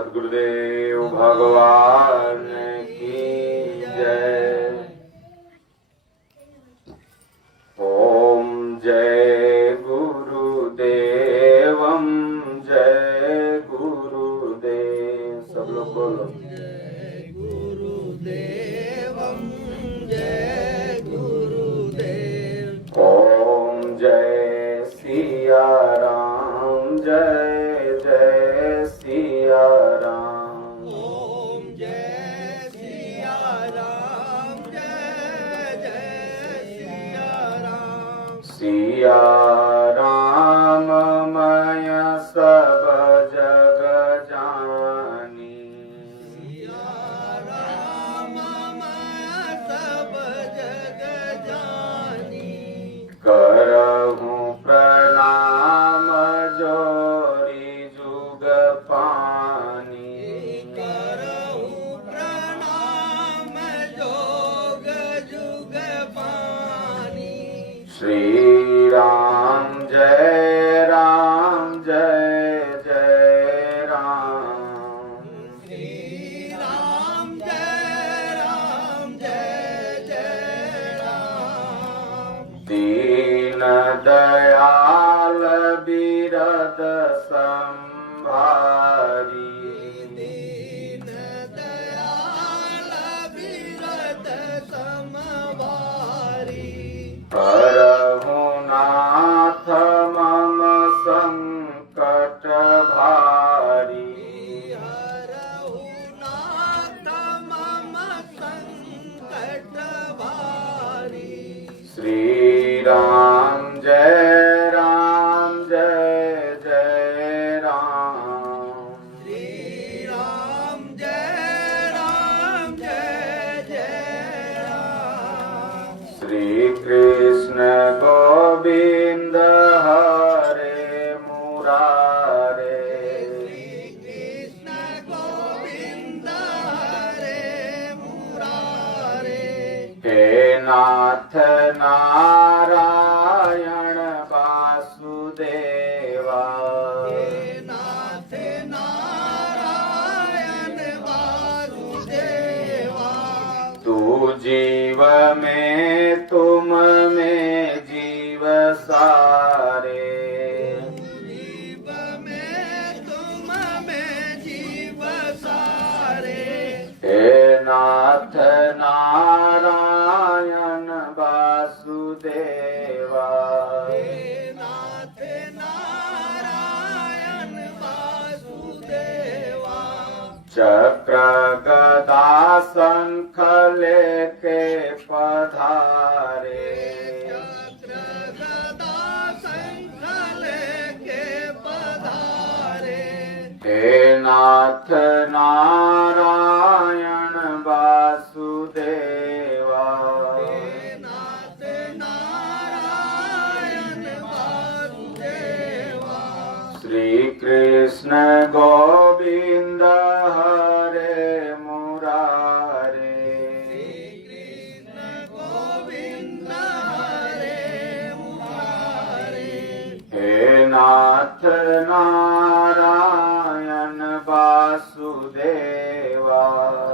सद्गुरुदेव भगवान की जय। ओम जय गुरुदेवम जय गुरुदेव। सब लोग बोलो जय गुरुदेवम जय गुरुदेव। ओम जय सिया राम जय जय सिया राम। ओम जय सिया राम जय जय सिया राम। सिया राम मय सब जग जानी। सिया राम मैं सब जग जानी। करहूँ प्रणाम जोरी जुग पानी। करहूँ प्रणाम जोग जुग पानी। श्री राम जय जय राम। श्री राम जय जय राम। दीन दयाल बिरद संभारी। दीन दयाल बिरद समभारी। हरहु नाथ मम संकट भारी। हरहु नाथ मम संकट भारी। श्री राम जय जय राम। श्री राम जय जय राम। श्री कृष्ण गोविंद हरे मुरारे। श्री कृष्ण गोविंद हरे मुरारे। हे नाथ नारायण वासुदेवा। हे नाथ नारायण वासुदेवा। तू जीव में तुम में जीव सारे। जीव में तुम में जीव सारे। हे नाथ नारायण वासुदेवा। हे नाथ नारायण वासुदेवा। चक्र गदा शंख लेके पधारे। चक्र गदा शंख लेके पधारे। हे नाथ नारायण वासुदेवा। हे नाथ नारायण वासुदेवा। श्री कृष्ण गोविंद हरे मुरारे। श्री कृष्ण गोविंद हरे मुरारे। हे नाथ नारायण वासुदेवा।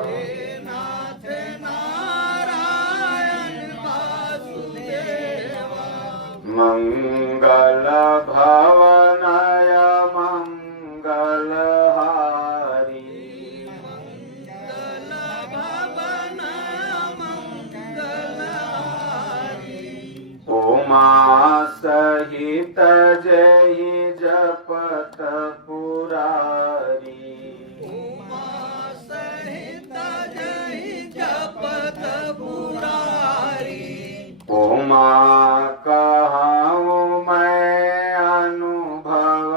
हे नाथ नारायण वासुदेवा। मंगल भवनय मंगलहारी। मंगल भवन मंगलहारी। उमा सहित जहि जपत पुरारी। उमा सहित जय जपत पुरारी। उमा कहाऊँ मैं अनुभव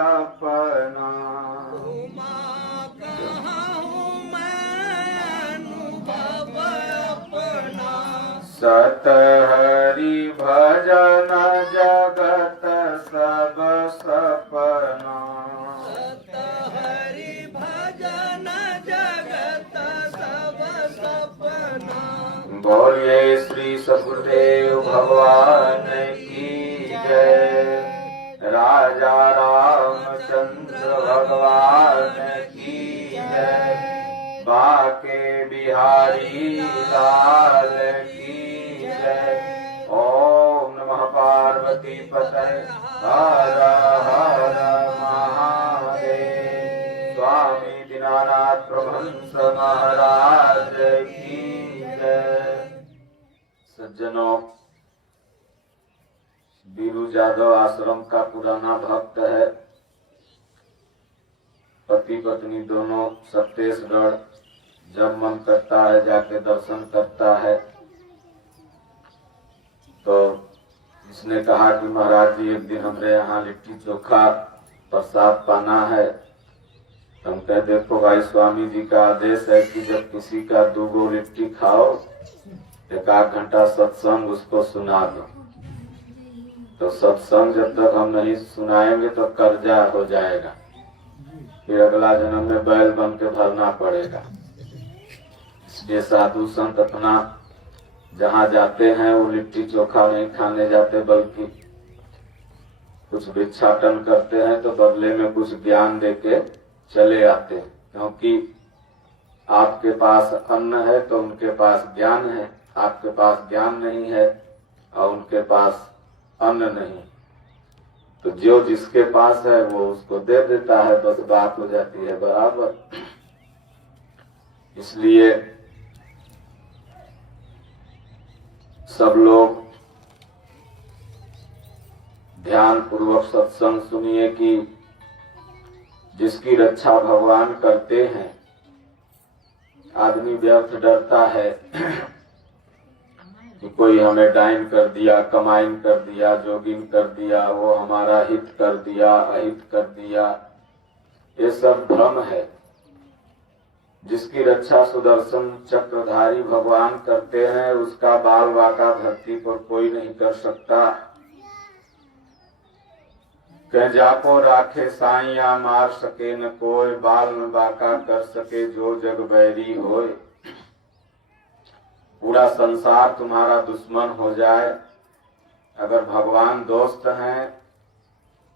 अपना। उमा कहाऊँ मैं अनुभव अपना। सत हरि भजन जगत सब सपना। सत हरि भजन जगत सब सपना। बोलिए श्री सद्गुरुदेव भगवान की जय। राजा रामचंद्र भगवान की बिहारी लाल की जय। ओम नमः पार्वती पतये हर हर महादेव। स्वामी दीनानाथ प्रभुहंस महाराज की जय। सज्जनों, बीरू जादव आश्रम का पुराना भक्त है। पति पत्नी दोनों सत्तेशगढ़ जब मन करता है जाके दर्शन करता है। तो इसने कहा कि महाराज जी एक दिन हमरे यहाँ लिट्टी चोखा प्रसाद पाना है। हम कह देखो भाई, स्वामी जी का आदेश है कि जब किसी का 2 गो लिट्टी खाओ, 1 घंटा सत्संग उसको सुना दो। तो सत्संग जब तक हम नहीं सुनाएंगे तो कर्जा हो जाएगा, फिर अगला जन्म में बैल बन के भरना पड़ेगा। इसलिए साधु संत अपना जहाँ जाते हैं वो लिट्टी चोखा नहीं खाने जाते, बल्कि कुछ भिक्षाटन करते हैं तो बदले में कुछ ज्ञान देके चले आते हैं। क्योंकि आपके पास अन्न है तो उनके पास ज्ञान है, आपके पास ज्ञान नहीं है और उनके पास अन्न नहीं, तो जो जिसके पास है वो उसको दे देता है, बस बात हो जाती है बराबर। इसलिए सब लोग ध्यान पूर्वक सत्संग सुनिए कि जिसकी रक्षा भगवान करते हैं। आदमी व्यर्थ डरता है कि कोई हमें डाइन कर दिया, कमाइन कर दिया, जोगिन कर दिया, वो हमारा हित कर दिया, अहित कर दिया। ये सब भ्रम है। जिसकी रक्षा सुदर्शन चक्रधारी भगवान करते हैं, उसका बाल बाका धरती पर कोई नहीं कर सकता। कह जाको राखे साइया मार सके न कोई, बाल न बाका कर सके जो जग बैरी होए। पूरा संसार तुम्हारा दुश्मन हो जाए, अगर भगवान दोस्त हैं,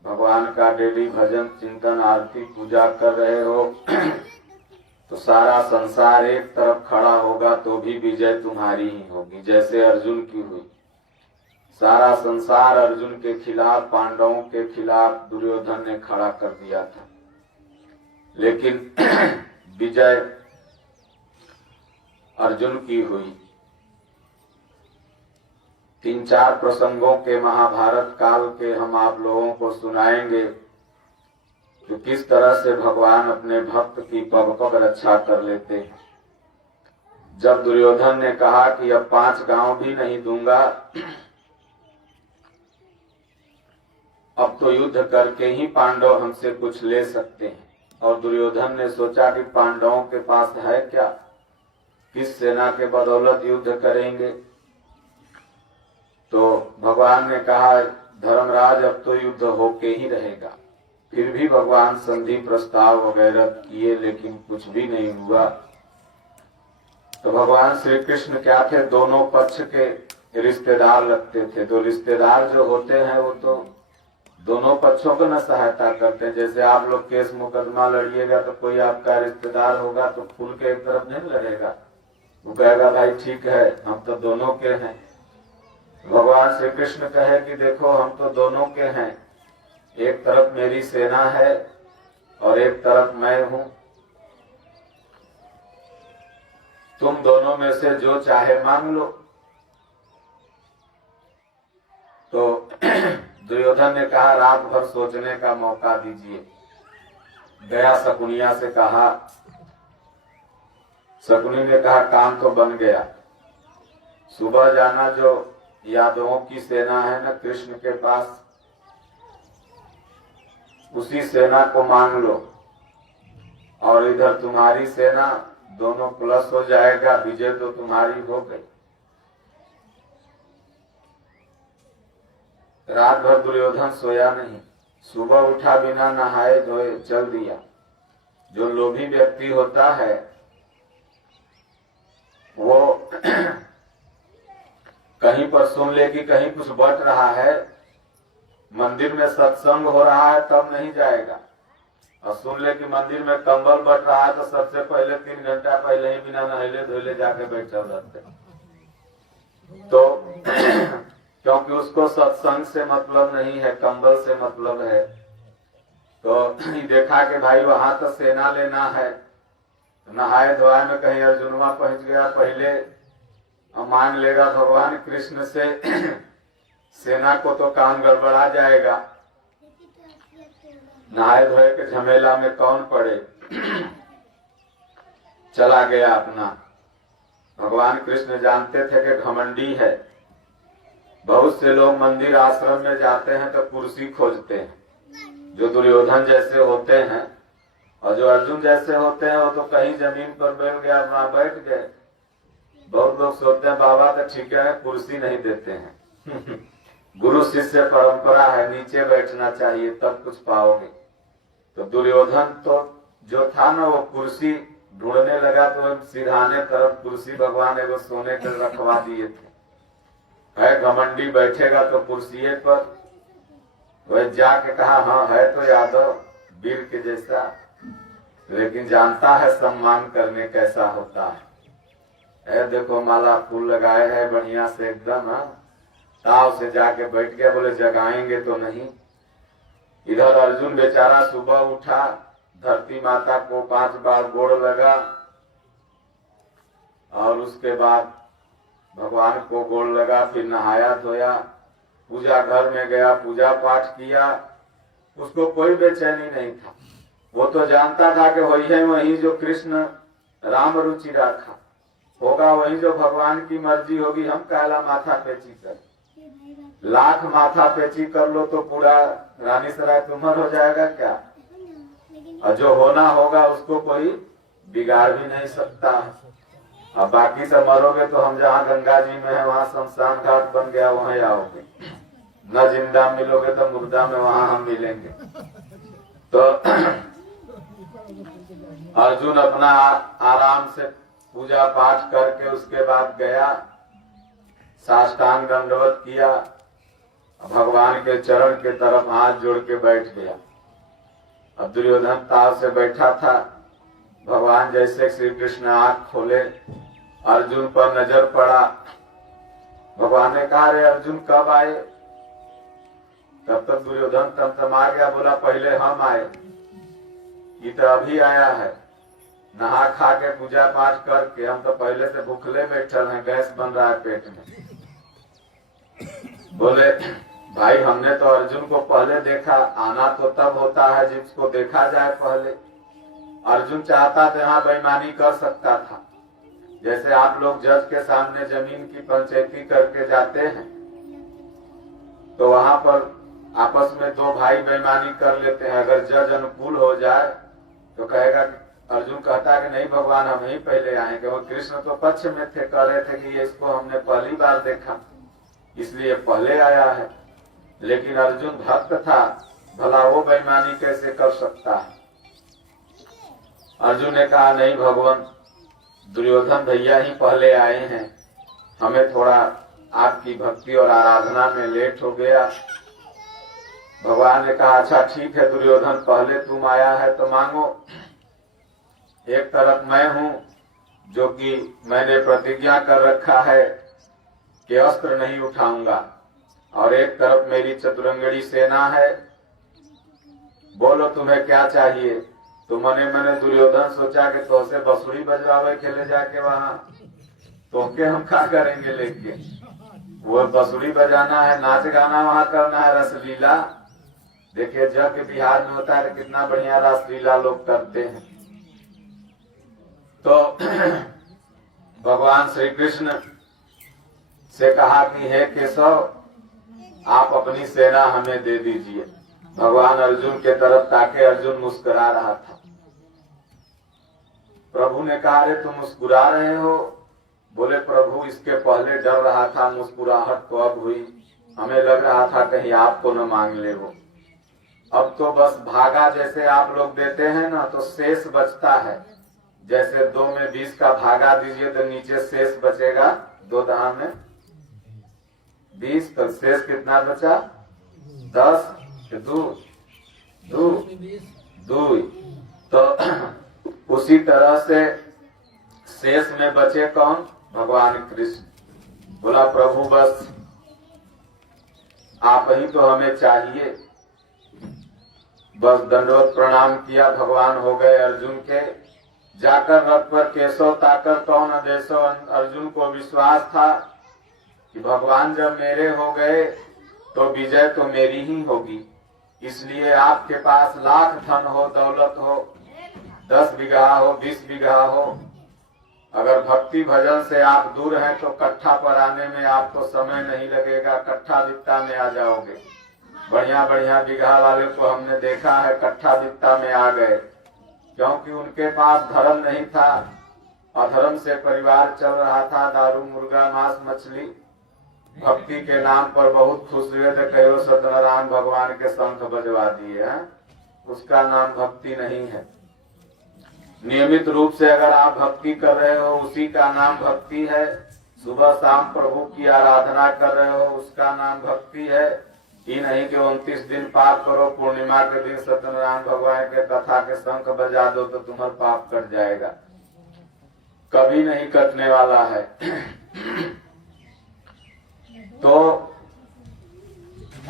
भगवान का डेली भजन चिंतन आरती पूजा कर रहे हो तो सारा संसार एक तरफ खड़ा होगा तो भी विजय तुम्हारी ही होगी, जैसे अर्जुन की हुई। सारा संसार अर्जुन के खिलाफ, पांडवों के खिलाफ दुर्योधन ने खड़ा कर दिया था, लेकिन विजय अर्जुन की हुई। 3-4 प्रसंगों के महाभारत काल के हम आप लोगों को सुनाएंगे कि किस तरह से भगवान अपने भक्त की पग पग रक्षा कर लेते हैं। जब दुर्योधन ने कहा कि अब 5 गांव भी नहीं दूंगा, अब तो युद्ध करके ही पांडव हमसे कुछ ले सकते हैं, और दुर्योधन ने सोचा कि पांडवों के पास है क्या, किस सेना के बदौलत युद्ध करेंगे। तो भगवान ने कहा धर्मराज अब तो युद्ध होके ही रहेगा। फिर भी भगवान संधि प्रस्ताव वगैरह किए, लेकिन कुछ भी नहीं हुआ। तो भगवान श्री कृष्ण क्या थे, दोनों पक्ष के रिश्तेदार लगते थे। तो रिश्तेदार जो होते हैं वो तो दोनों पक्षों को न सहायता करते हैं। जैसे आप लोग केस मुकदमा लड़िएगा तो कोई आपका रिश्तेदार होगा तो खुल के एक तरफ नहीं लड़ेगा, वो कहेगा भाई ठीक है हम तो दोनों के हैं। भगवान श्री कृष्ण कहे कि देखो हम तो दोनों के हैं, एक तरफ मेरी सेना है और एक तरफ मैं हूं, तुम दोनों में से जो चाहे मांग लो। तो दुर्योधन ने कहा रात भर सोचने का मौका दीजिए। गया शकुनिया से कहा, शकुनी ने कहा काम तो बन गया, सुबह जाना जो यादवों की सेना है ना कृष्ण के पास, उसी सेना को मांग लो और इधर तुम्हारी सेना, दोनों प्लस हो जाएगा, विजय तो तुम्हारी हो गई। रात भर दुर्योधन सोया नहीं, सुबह उठा बिना नहाए धोए चल दिया। जो लोभी व्यक्ति होता है वो कहीं पर सुन ले कि कहीं कुछ बट रहा है, मंदिर में सत्संग हो रहा है तब नहीं जाएगा, और सुन ले कि मंदिर में कंबल बट रहा है तो सबसे पहले 3 घंटा पहले ही बिना नहले धोले जाके बैठे रहते। तो क्योंकि उसको सत्संग से मतलब नहीं है, कंबल से मतलब है। तो देखा कि भाई वहां तो सेना लेना है, तो नहाए धोए में कहीं अर्जुनवा पहुंच गया पहले, मांग लेगा भगवान कृष्ण से सेना को तो काम गड़बड़ा जाएगा, नहाए धोए के झमेला में कौन पड़े। चला गया अपना। भगवान कृष्ण जानते थे कि घमंडी है। बहुत से लोग मंदिर आश्रम में जाते हैं तो कुर्सी खोजते हैं, जो दुर्योधन जैसे होते हैं, और जो अर्जुन जैसे होते हैं वो तो कहीं जमीन पर बैठ गया वहां बैठ गए। बहुत लोग सोचते हैं बाबा तो ठीक है कुर्सी नहीं देते हैं गुरु शिष्य परंपरा है, नीचे बैठना चाहिए तब कुछ पाओगे। तो दुर्योधन तो जो था ना वो कुर्सी ढूंढने लगा, तो सिरहाने तरफ कुर्सी भगवान एगो सोने के रखवा दिए थे। है घमंडी बैठेगा तो कुर्सी पर, वह जाके कहा हाँ है तो यादव वीर के जैसा, लेकिन जानता है सम्मान करने कैसा होता है। देखो माला फूल लगाए है बढ़िया से एकदम, ताव से जाके बैठ गया, बोले जगाएंगे तो नहीं। इधर अर्जुन बेचारा सुबह उठा, धरती माता को 5 बार गोड़ लगा और उसके बाद भगवान को गोड़ लगा, फिर नहाया धोया, पूजा घर में गया, पूजा पाठ किया। उसको कोई बेचैनी नहीं था, वो तो जानता था कि वही है वही जो कृष्ण राम रुचि रखा होगा, वही जो भगवान की मर्जी होगी। हम काला माथा पेची कर, लाख माथा पेची कर लो तो पूरा रानी सराय तुमर हो जाएगा क्या? और जो होना होगा उसको कोई बिगाड़ भी नहीं सकता। अब बाकी सब मरोगे तो हम जहाँ गंगा जी में है वहाँ शमशान घाट बन गया, वहीं आओगे। न जिंदा मिलोगे तो मुर्दा में वहाँ हम मिलेंगे। तो अर्जुन अपना आराम से पूजा पाठ करके उसके बाद गया, साष्टांग दंडवत किया, भगवान के चरण के तरफ हाथ जोड़ के बैठ गया। अब दुर्योधन ताव से बैठा था। भगवान जैसे श्री कृष्ण आंख खोले, अर्जुन पर नजर पड़ा। भगवान ने कहा रे अर्जुन कब आए? तब तक दुर्योधन तमतमा गया, बोला पहले हम आए, ये तो अभी आया है, नहा खा के पूजा पाठ करके। हम तो पहले से भूखले बैठल हैं, गैस बन रहा है पेट में। बोले भाई हमने तो अर्जुन को पहले देखा, आना तो तब होता है जिसको देखा जाए पहले। अर्जुन चाहता तो यहाँ बेईमानी कर सकता था, जैसे आप लोग जज के सामने जमीन की पंचायती करके जाते हैं तो वहां पर आपस में 2 भाई बेईमानी कर लेते हैं। अगर जज अनुकूल हो जाए तो कहेगा, अर्जुन कहता है कि नहीं भगवान हम ही पहले आएंगे। वो कृष्ण तो पक्ष में थे, कह रहे थे कि इसको हमने पहली बार देखा इसलिए पहले आया है। लेकिन अर्जुन भक्त था, भला वो बेईमानी कैसे कर सकता है? अर्जुन ने कहा नहीं भगवान, दुर्योधन भैया ही पहले आए हैं, हमें थोड़ा आपकी भक्ति और आराधना में लेट हो गया। भगवान ने कहा अच्छा ठीक है दुर्योधन, पहले तुम आया है तो मांगो। एक तरफ मैं हूं जो कि मैंने प्रतिज्ञा कर रखा है कि अस्त्र नहीं उठाऊंगा, और एक तरफ मेरी चतुरंगड़ी सेना है। बोलो तुम्हें क्या चाहिए? तो मैंने दुर्योधन सोचा कि तो से बंसुरी बजवावे खेले जाके वहां, तो के हम क्या करेंगे लेके? वो बंसुरी बजाना है, नाच गाना वहां करना है, रसलीला। देखिए जब के बिहार में होता है कितना बढ़िया रसलीला लोग करते हैं। तो भगवान श्री कृष्ण से कहा कि हे केशव आप अपनी सेना हमें दे दीजिए। भगवान अर्जुन के तरफ ताके, अर्जुन मुस्कुरा रहा था। प्रभु ने कहा अरे तुम मुस्कुरा रहे हो? बोले प्रभु इसके पहले डर रहा था, मुस्कुराहट तो अब हुई, हमें लग रहा था कहीं आपको न मांग ले वो। अब तो बस भागा जैसे आप लोग देते हैं ना तो शेष बचता है, जैसे 2 में 20 का भागा दीजिए तो नीचे शेष बचेगा, 2 दहा में 20 तो शेष कितना बचा? 10 2 दुई। तो उसी तरह से शेष में बचे कौन? भगवान कृष्ण। बोला प्रभु बस आप ही तो हमें चाहिए। बस दंडवत प्रणाम किया, भगवान हो गए अर्जुन के। जाकर रथ पर केशव ताकर कौन आदेशो, अर्जुन को विश्वास था कि भगवान जब मेरे हो गए तो विजय तो मेरी ही होगी। इसलिए आपके पास लाख धन हो, दौलत हो, 10 बीघा हो, 20 बीघा हो, अगर भक्ति भजन से आप दूर हैं तो कट्ठा पर आने में आपको समय नहीं लगेगा, कट्ठा वित्ता में आ जाओगे। बढ़िया बढ़िया बीघा वाले को हमने देखा है कट्ठा वित्ता में आ गए, क्योंकि उनके पास धर्म नहीं था, अधर्म से परिवार चल रहा था, दारू मुर्गा मांस मछली। भक्ति के नाम पर बहुत खुश हुए थे, कहो सत्यनारायण भगवान के शंख बजवा दिए हैं, उसका नाम भक्ति नहीं है। नियमित रूप से अगर आप भक्ति कर रहे हो उसी का नाम भक्ति है। सुबह शाम प्रभु की आराधना कर रहे हो उसका नाम भक्ति है। ये नहीं कि 29 दिन पाप करो, पूर्णिमा के दिन सत्यनारायण भगवान के कथा के शंख बजा दो तो तुम्हारा पाप कट जाएगा, कभी नहीं कटने वाला है। तो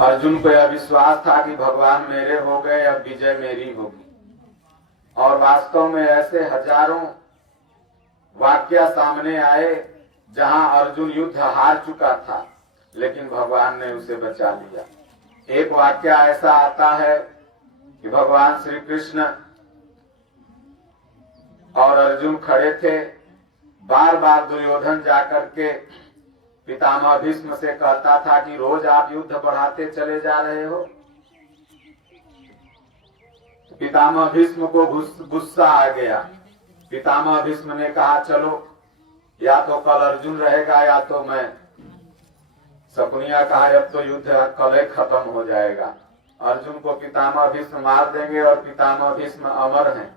अर्जुन को यह विश्वास था कि भगवान मेरे हो गए, अब विजय मेरी होगी। और वास्तव में ऐसे हजारों वाक्य सामने आए जहां अर्जुन युद्ध हार चुका था, लेकिन भगवान ने उसे बचा लिया। एक वाक्य ऐसा आता है कि भगवान श्री कृष्ण और अर्जुन खड़े थे, बार बार दुर्योधन जाकर के पितामह भीष्म से कहता था कि रोज आप युद्ध बढ़ाते चले जा रहे हो। पितामह भीष्म को गुस्सा आ गया। पितामह भीष्म ने कहा चलो या तो कल अर्जुन रहेगा या तो मैं। शकुनिया कहा अब तो युद्ध कल ही खत्म हो जाएगा, अर्जुन को पितामह भीष्म मार देंगे और पितामह भीष्म अमर हैं,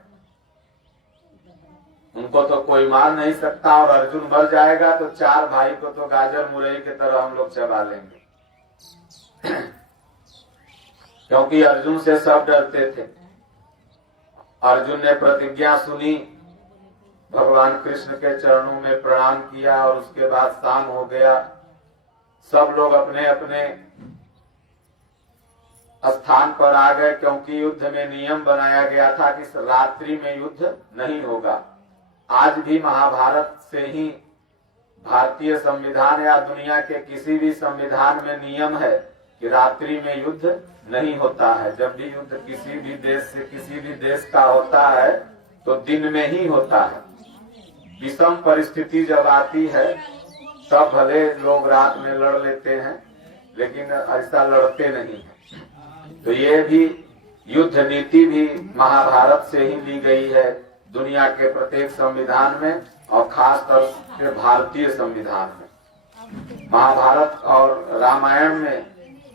उनको तो कोई मार नहीं सकता, और अर्जुन मर जाएगा तो 4 भाई को तो गाजर मुरई की तरह हम लोग चबा लेंगे। क्योंकि अर्जुन से सब डरते थे। अर्जुन ने प्रतिज्ञा सुनी, भगवान कृष्ण के चरणों में प्रणाम किया और उसके बाद शाम हो गया। सब लोग अपने अपने स्थान पर आ गए, क्योंकि युद्ध में नियम बनाया गया था कि रात्रि में युद्ध नहीं होगा। आज भी महाभारत से ही भारतीय संविधान या दुनिया के किसी भी संविधान में नियम है कि रात्रि में युद्ध नहीं होता है। जब भी युद्ध किसी भी देश से किसी भी देश का होता है तो दिन में ही होता है। विषम परिस्थिति जब आती है तब भले लोग रात में लड़ लेते हैं, लेकिन ऐसा लड़ते नहीं है। तो ये भी युद्ध नीति भी महाभारत से ही ली गई है, दुनिया के प्रत्येक संविधान में और खास तौर से भारतीय संविधान में। महाभारत और रामायण में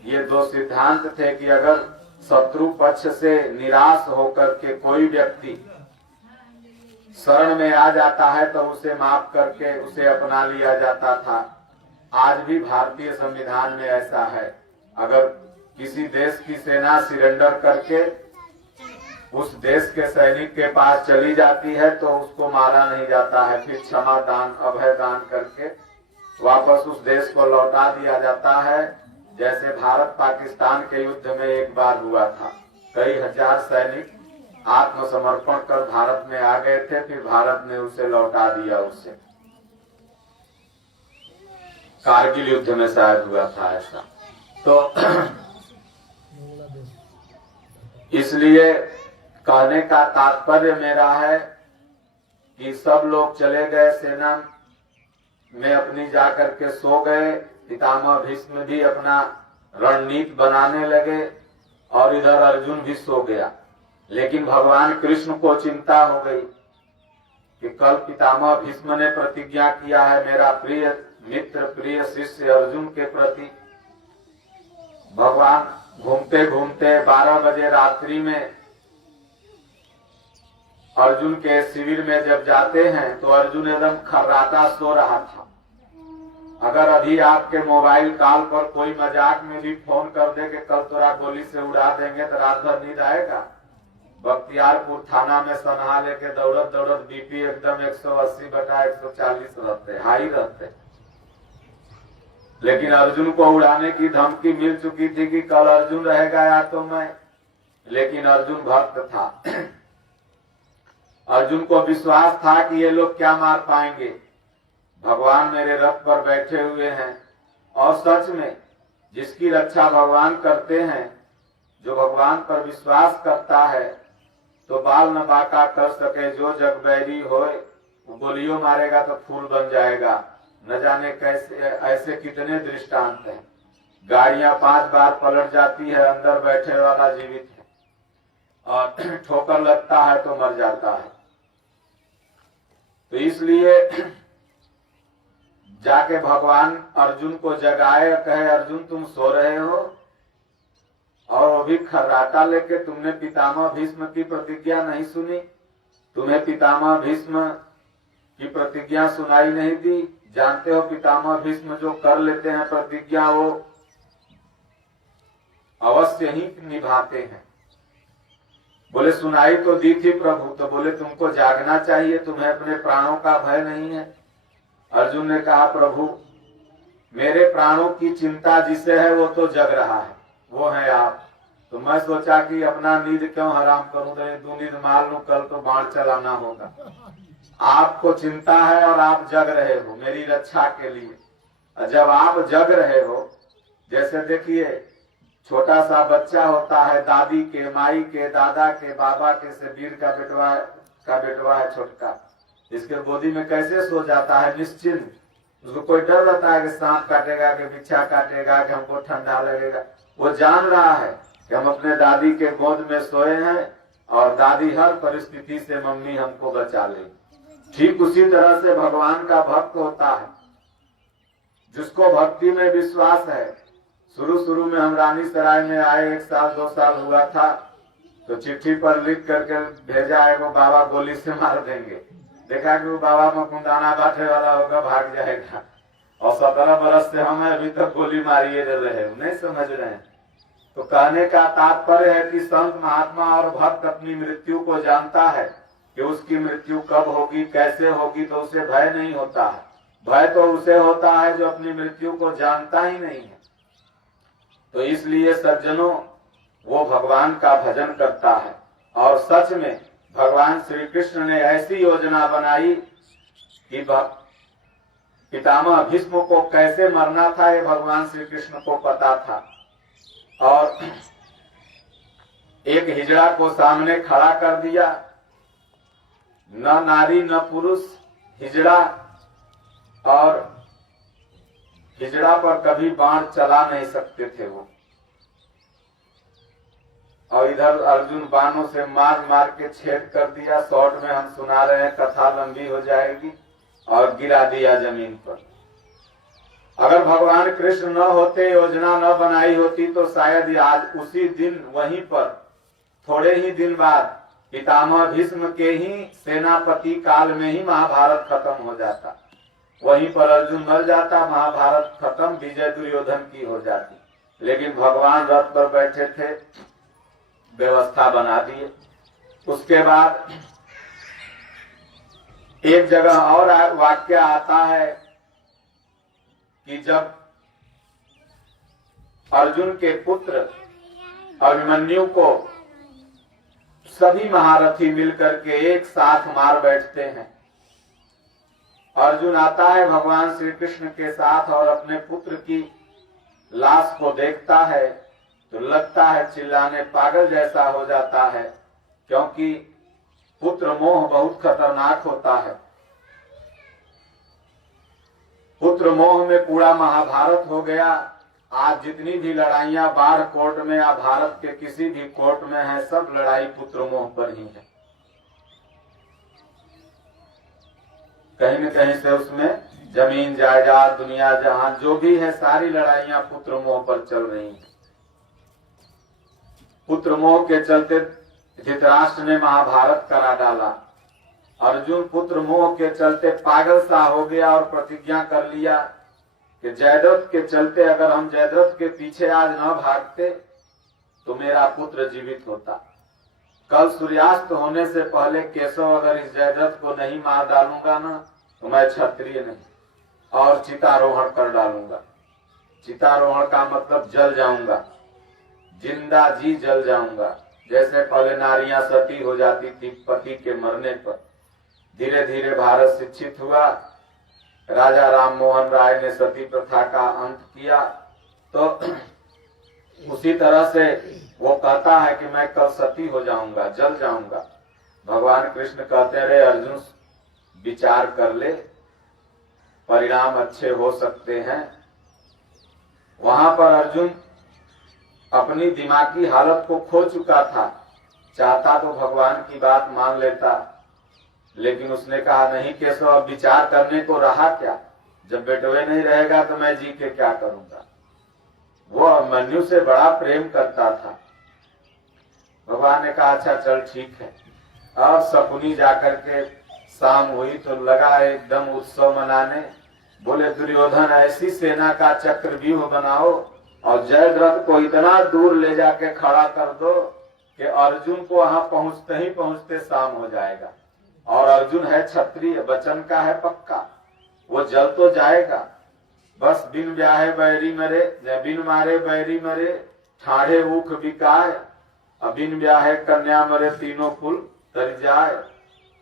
ये 2 सिद्धांत थे कि अगर शत्रु पक्ष से निराश होकर के कोई व्यक्ति शरण में आ जाता है तो उसे माफ करके उसे अपना लिया जाता था। आज भी भारतीय संविधान में ऐसा है, अगर किसी देश की सेना सरेंडर करके उस देश के सैनिक के पास चली जाती है तो उसको मारा नहीं जाता है, फिर क्षमा दान अभय दान करके वापस उस देश को लौटा दिया जाता है। जैसे भारत पाकिस्तान के युद्ध में एक बार हुआ था, कई हजार सैनिक आत्मसमर्पण कर भारत में आ गए थे, फिर भारत ने उसे लौटा दिया। उससे कारगिल युद्ध में शायद हुआ था ऐसा। तो इसलिए कहने का तात्पर्य मेरा है कि सब लोग चले गए, सेना में अपनी जाकर के सो गए। पितामह भीष्म भी अपना रणनीति बनाने लगे और इधर अर्जुन भी सो गया। लेकिन भगवान कृष्ण को चिंता हो गई कि कल पितामह भीष्म ने प्रतिज्ञा किया है मेरा प्रिय मित्र प्रिय शिष्य अर्जुन के प्रति। भगवान घूमते घूमते 12 बजे रात्रि में अर्जुन के शिविर में जब जाते हैं तो अर्जुन एकदम खर्राटा सो रहा था। अगर अभी आपके मोबाइल कॉल पर कोई मजाक में भी फोन कर दे कि कल तोरा गोली से उड़ा देंगे तो रात भर नींद आएगा? बख्तियारपुर थाना में सनहा लेके दौड़त दौड़त बीपी एकदम 180/140 रहते, हाई रहते। लेकिन अर्जुन को उड़ाने की धमकी मिल चुकी थी कि कल अर्जुन रहेगा या तो मैं। लेकिन अर्जुन भक्त था। अर्जुन को विश्वास था कि ये लोग क्या मार पाएंगे, भगवान मेरे रथ पर बैठे हुए हैं। और सच में जिसकी रक्षा भगवान करते हैं, जो भगवान पर विश्वास करता है, तो बाल न बाका कर सके जो जग बैरी होए, गोलियों मारेगा तो फूल बन जाएगा। न जाने कैसे ऐसे कितने दृष्टांत हैं। गाड़ियां 5 बार पलट जाती है, अंदर बैठे वाला जीवित है, और ठोकर लगता है तो मर जाता है। तो इसलिए जाके भगवान अर्जुन को जगाए, कहे अर्जुन तुम सो रहे हो, और वो भी खर्राटा लेके, तुमने पितामह भीष्म की प्रतिज्ञा नहीं सुनी, तुम्हें पितामह भीष्म की प्रतिज्ञा सुनाई नहीं दी। जानते हो पितामह भीष्म जो कर लेते हैं प्रतिज्ञा, वो अवश्य ही निभाते हैं। बोले सुनाई तो दी थी प्रभु। तो बोले तुमको जागना चाहिए, तुम्हें अपने प्राणों का भय नहीं है। अर्जुन ने कहा प्रभु मेरे प्राणों की चिंता जिसे है वो तो जग रहा है, वो है आप। तो मैं सोचा कि अपना नींद क्यों हराम करूं, तो नींद मार लूं, कल तो बाण चलाना होगा। आपको चिंता है और आप जग रहे हो मेरी रक्षा के लिए। जब आप जग रहे हो, जैसे देखिए छोटा सा बच्चा होता है, दादी के, माई के, दादा के, बाबा के, से वीर का बेटवा है छोटका, इसके गोदी में कैसे सो जाता है निश्चिंत। उसको कोई डर रहता है कि सांप काटेगा, कि बिच्छा काटेगा, कि हमको ठंडा लगेगा। वो जान रहा है कि हम अपने दादी के गोद में सोए हैं और दादी हर परिस्थिति से मम्मी हमको बचा लेगी। ठीक उसी तरह से भगवान का भक्त होता है, जिसको भक्ति में विश्वास है। शुरू में हम रानी सराय में आए, 1 साल 2 साल हुआ था, तो चिट्ठी पर लिख करके भेजा है वो बाबा गोली से मार देंगे। देखा कि वो बाबा मकुंदाना बांटे वाला होगा, भाग जाएगा। और 17 बरस से हमें अभी तक गोली मारिए रहे, नहीं समझ रहे हैं। तो कहने का तात्पर्य है कि संत महात्मा और भक्त अपनी मृत्यु को जानता है कि उसकी मृत्यु कब होगी, कैसे होगी, तो उसे भय नहीं होता है। भय तो उसे होता है जो अपनी मृत्यु को जानता ही नहीं है। तो इसलिए सज्जनों, वो भगवान का भजन करता है। और सच में भगवान श्री कृष्ण ने ऐसी योजना बनाई कि पितामह भीष्म को कैसे मरना था, ये भगवान श्री कृष्ण को पता था। और एक हिजड़ा को सामने खड़ा कर दिया, न नारी न पुरुष, हिजड़ा। और हिजड़ा पर कभी बाण चला नहीं सकते थे वो। और इधर अर्जुन बाणों से मार मार के छेद कर दिया। शॉर्ट में हम सुना रहे हैं, कथा लंबी हो जाएगी। और गिरा दिया जमीन पर। अगर भगवान कृष्ण न होते, योजना न बनाई होती, तो शायद आज उसी दिन वहीं पर थोड़े ही दिन बाद पितामह भीष्म के ही सेनापति काल में ही महाभारत खत्म हो जाता। वहीं पर अर्जुन मर जाता, महाभारत खत्म, विजय दुर्योधन की हो जाती। लेकिन भगवान रथ पर बैठे थे, व्यवस्था बना दिए। उसके बाद एक जगह और वाक्य आता है कि जब अर्जुन के पुत्र अभिमन्यु को सभी महारथी मिलकर के एक साथ मार बैठते हैं, अर्जुन आता है भगवान श्री कृष्ण के साथ और अपने पुत्र की लाश को देखता है तो लगता है चिल्लाने, पागल जैसा हो जाता है। क्योंकि पुत्र मोह बहुत खतरनाक होता है। पुत्र मोह में पूरा महाभारत हो गया। आज जितनी भी लड़ाइयां बाढ़ कोर्ट में या भारत के किसी भी कोर्ट में है, सब लड़ाई पुत्र मोह पर ही है। कहीं न कहीं से उसमें जमीन जायदाद दुनिया जहां जो भी है, सारी लड़ाइयां पुत्र मोह पर चल रही हैं। पुत्र मोह के चलते धृतराष्ट्र ने महाभारत करा डाला। अर्जुन पुत्र मोह के चलते पागल सा हो गया और प्रतिज्ञा कर लिया कि जयद्रथ के चलते अगर हम जयद्रथ के पीछे आज न भागते तो मेरा पुत्र जीवित होता। कल सूर्यास्त होने से पहले केशव अगर इस जयद्रथ को नहीं मार डालूंगा ना तो मैं क्षत्रिय नहीं, और चितारोहण कर डालूंगा। चितारोहण का मतलब जल जाऊंगा, जिंदा जी जल जाऊंगा। जैसे पहले नारियां सती हो जाती थी पति के मरने पर, धीरे धीरे भारत शिक्षित हुआ, राजा राम मोहन राय ने सती प्रथा का अंत किया। तो उसी तरह से वो कहता है कि मैं कल सती हो जाऊंगा, जल जाऊंगा। भगवान कृष्ण कहते रहे अर्जुन विचार कर ले, परिणाम अच्छे हो सकते हैं। वहां पर अर्जुन अपनी दिमागी हालत को खो चुका था, चाहता तो भगवान की बात मान लेता, लेकिन उसने कहा नहीं केशव, अब विचार करने को रहा क्या, जब बेटवे नहीं रहेगा तो मैं जी के क्या करूंगा। वो अभिमन्यु से बड़ा प्रेम करता था। भगवान ने कहा अच्छा चल ठीक है। अब शकुनी जाकर के शाम हुई तो लगा एकदम उत्सव मनाने। बोले दुर्योधन ऐसी सेना का चक्रव्यूह बनाओ और जयद्रथ को इतना दूर ले जाके खड़ा कर दो कि अर्जुन को वहां पहुंचते ही पहुंचते शाम हो जाएगा। और अर्जुन है क्षत्रिय, वचन का है पक्का, वो जल तो जाएगा। बस बिन ब्याहे बैरी मरे, बिन मारे बैरी मरे, ठाढ़े ऊख बिकाए, बिन ब्याहे कन्या मरे, तीनों कुल तर जाए।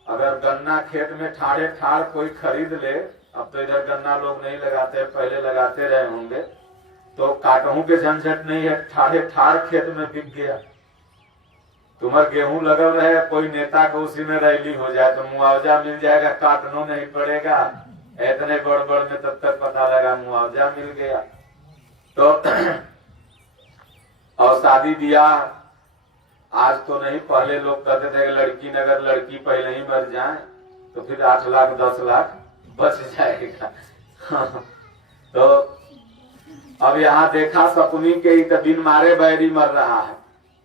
अगर गन्ना खेत में ठाढ़े ठाड़ कोई खरीद ले, अब तो इधर गन्ना लोग नहीं लगाते, पहले लगाते रहे होंगे, तो काटहू के झंझट नहीं है, ठाढ़े ठाड़ खेत में बिक गया। तुम्हारा गेहूं लगल रहे, कोई नेता को उसी में रैली हो जाए तो मुआवजा मिल जाएगा, काटना नहीं पड़ेगा। इतने बड़ में तब तक पता लगा मुआवजा मिल गया। तो और शादी ब्याह आज तो नहीं, पहले लोग कहते थे कि लड़की न अगर लड़की पहले ही मर जाए तो फिर 8 लाख 10 लाख बच जाएगा। तो अब यहाँ देखा शकुनी के ही बिन मारे बैरी मर रहा है।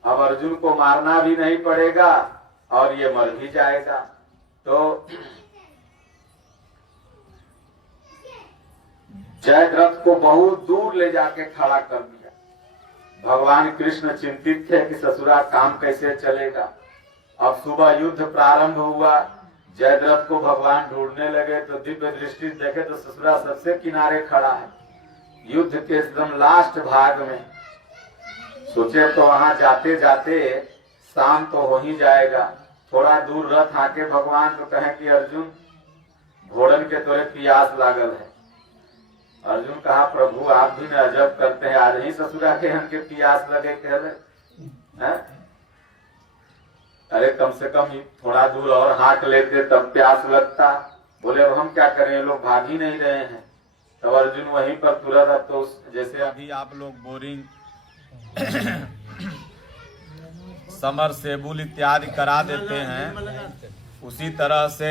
अब अर्जुन को मारना भी नहीं पड़ेगा और ये मर भी जाएगा। तो जयद्रथ को बहुत दूर ले जाके खड़ा कर दिया। भगवान कृष्ण चिंतित थे कि ससुरा काम कैसे चलेगा। अब सुबह युद्ध प्रारंभ हुआ, जयद्रथ को भगवान ढूंढने लगे तो दिव्य दृष्टि देखे तो ससुरा सबसे किनारे खड़ा है, युद्ध के एकदम लास्ट भाग में। सोचे तो वहां जाते जाते शाम तो हो ही जाएगा, थोड़ा दूर रथ आके भगवान तो कहे कि अर्जुन घोड़न के तोरे प्यास लागल है। अर्जुन कहा प्रभु आप भी न अजब करते हैं, आज ही ससुरा के हमके प्यास लगे कह रहे। अरे कम से कम थोड़ा दूर और हाँक लेते तब प्यास लगता। बोले अब हम क्या करें, लोग भाग ही नहीं रहे हैं। तब अर्जुन वहीं पर तुरंत, अब तो जैसे अभी आप लोग बोरिंग समर सेबुल इत्यादि करा देते हैं, उसी तरह से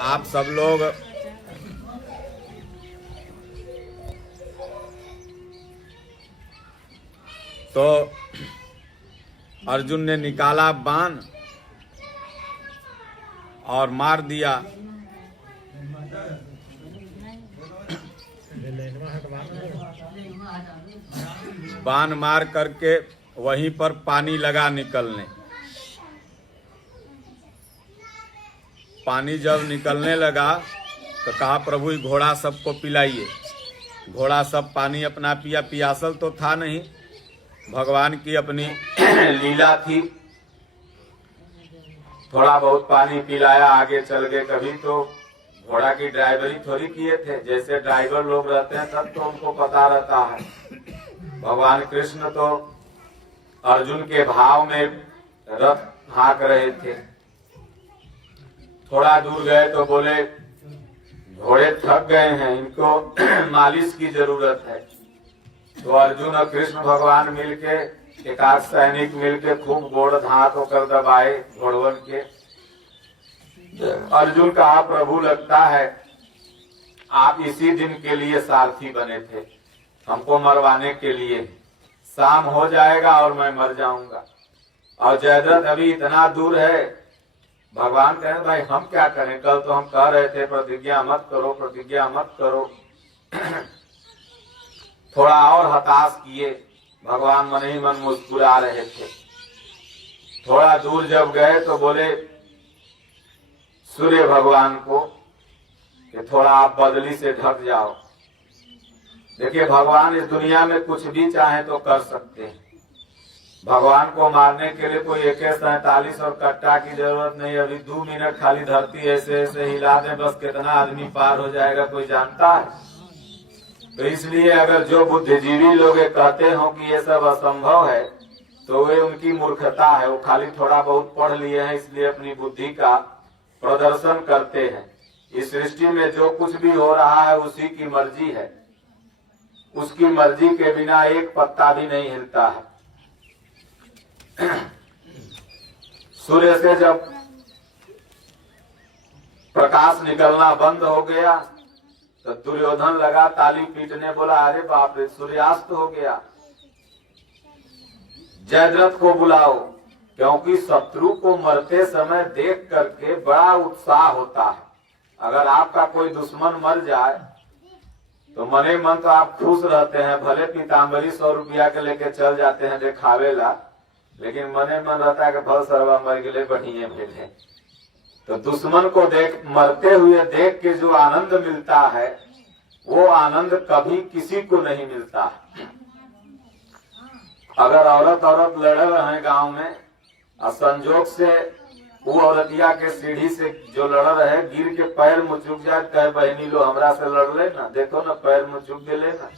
आप सब लोग तो अर्जुन ने निकाला बाण और मार दिया। बाण मार करके वहीं पर पानी लगा निकलने। पानी जब निकलने लगा तो कहा प्रभु घोड़ा सबको पिलाइए। घोड़ा सब पानी अपना पिया, पियासल तो था नहीं, भगवान की अपनी लीला थी। थोड़ा बहुत पानी पिलाया, आगे चल गए। कभी तो घोड़ा की ड्राइवरी थोड़ी किए थे, जैसे ड्राइवर लोग रहते हैं तब तो उनको पता रहता है। भगवान कृष्ण तो अर्जुन के भाव में रथ हाँक रहे थे। थोड़ा दूर गए तो बोले घोड़े थक गए हैं, इनको मालिश की जरूरत है। तो अर्जुन और कृष्ण भगवान मिलके, एक आध सैनिक मिलके खूब गोड़ धात होकर दबाए घोड़वन के। अर्जुन कहा प्रभु लगता है आप इसी दिन के लिए सारथी बने थे, हमको मरवाने के लिए। शाम हो जाएगा और मैं मर जाऊंगा। और जयद्रथ अभी इतना दूर है। भगवान कहे भाई हम क्या करें, कल तो हम कह रहे थे प्रतिज्ञा मत करो, प्रतिज्ञा मत करो। थोड़ा और हताश किए। भगवान मन ही मन मुस्कुरा रहे थे। थोड़ा दूर जब गए तो बोले सूर्य भगवान को कि थोड़ा आप बदली से ढक जाओ। देखिए, भगवान इस दुनिया में कुछ भी चाहे तो कर सकते हैं। भगवान को मारने के लिए कोई AK-47 और कट्टा की जरूरत नहीं। अभी 2 मिनट खाली धरती ऐसे ऐसे हिला दें, बस कितना आदमी पार हो जाएगा कोई जानता है। तो इसलिए अगर जो बुद्धिजीवी लोग कहते हो कि ये सब असंभव है, तो वे उनकी मूर्खता है। वो खाली थोड़ा बहुत पढ़ लिए हैं, इसलिए अपनी बुद्धि का प्रदर्शन करते हैं। इस सृष्टि में जो कुछ भी हो रहा है उसी की मर्जी है। उसकी मर्जी के बिना एक पत्ता भी नहीं हिलता है। सूर्य से जब प्रकाश निकलना बंद हो गया तो दुर्योधन लगा ताली पीटने, बोला अरे बाप रे, सूर्यास्त हो गया, जयद्रथ को बुलाओ। क्योंकि शत्रु को मरते समय देख करके बड़ा उत्साह होता है। अगर आपका कोई दुश्मन मर जाए तो मने मन तो आप खुश रहते हैं। भले पीताम्बरी 100 रुपया के लेके चल जाते हैं देखावेला, लेकिन मने मन रहता है कि भल सरवा मर गए बढ़िया भेले। तो दुश्मन को मरते हुए देख के जो आनंद मिलता है, वो आनंद कभी किसी को नहीं मिलता। अगर औरत लड़ रहे हैं गांव में और संजोग से वो औरतिया के सीढ़ी से जो लड़ रहे गिर के पैर मुचुक जाए, कहे बहनी लो हमरा से लड़ ले ना, देखो ना पैर मुचुक गए ना।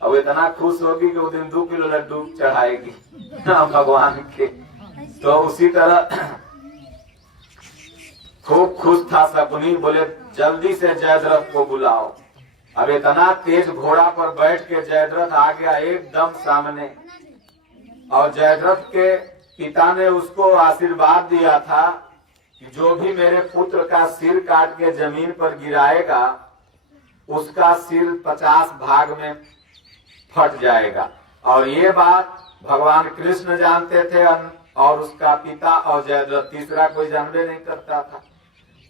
अब इतना खुश होगी कि वो दिन 2 किलो लड्डू चढ़ाएगी भगवान के। तो उसी तरह खूब खुश था शकुनी, बोले जल्दी से जयद्रथ को बुलाओ। अब इतना तेज घोड़ा पर बैठ के जयद्रथ आ गया एकदम सामने, और जयद्रथ के पिता ने उसको आशीर्वाद दिया था कि जो भी मेरे पुत्र का सिर काट के जमीन पर गिराएगा उसका सिर 50 भाग में फट जाएगा। और ये बात भगवान कृष्ण जानते थे और उसका पिता और जयद्रथ, तीसरा कोई जानवे नहीं करता था।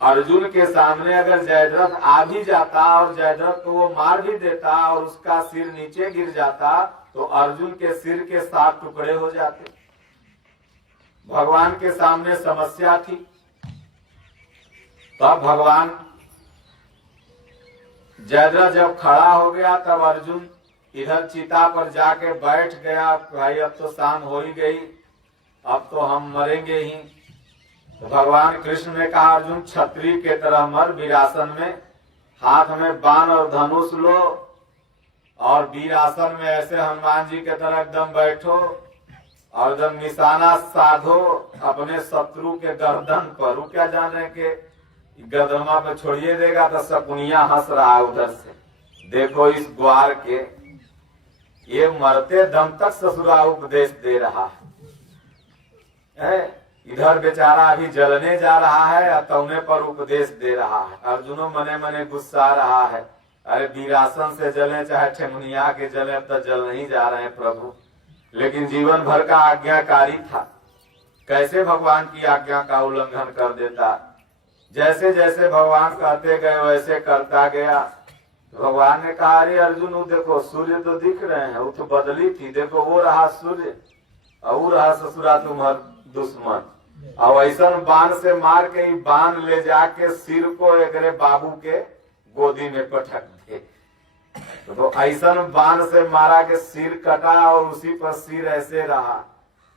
अर्जुन के सामने अगर जयद्रथ आ भी जाता और जयद्रथ को वो मार भी देता और उसका सिर नीचे गिर जाता तो अर्जुन के सिर के 7 टुकड़े हो जाते। भगवान के सामने समस्या थी। तब भगवान जयद्रथ जब खड़ा हो गया तब अर्जुन इधर चिता पर जाके बैठ गया। भाई अब तो शाम हो ही गई, अब तो हम मरेंगे ही। तो भगवान कृष्ण ने कहा अर्जुन क्षत्रिय के तरह मर, वीरासन में हाथ में बाण और धनुष लो और वीरासन में ऐसे हनुमान जी के तरह एकदम बैठो और जब निशाना साधो अपने शत्रु के गर्दन पर। वो क्या जान रहे कि गर्दनमा पे छोड़िए देगा, तो शकुनिया हंस रहा है उधर से, देखो इस ग्वार के, ये मरते दम तक ससुरा उपदेश दे रहा है। इधर बेचारा अभी जलने जा रहा है, तौने पर उपदेश दे रहा है। अर्जुनो मने मने गुस्सा रहा है, अरे वीरासन से जले चाहे ठेमुनिया के जले, अब तक जल नहीं जा रहे हैं प्रभु। लेकिन जीवन भर का आज्ञाकारी था, कैसे भगवान की आज्ञा का उल्लंघन कर देता। जैसे जैसे भगवान कहते गए वैसे करता गया। भगवान ने कहा अरे अर्जुन वो देखो सूर्य तो दिख रहे हैं, वो तो बदली थी, देखो वो रहा सूर्य और वो रहा ससुरा तुम्हार दुश्मन। और ऐसा बाण से मार के बाण ले जाके सिर को एक बाबू के गोदी में पटक दे। तो ऐसा बाण से मारा के सिर कटा और उसी पर सिर ऐसे रहा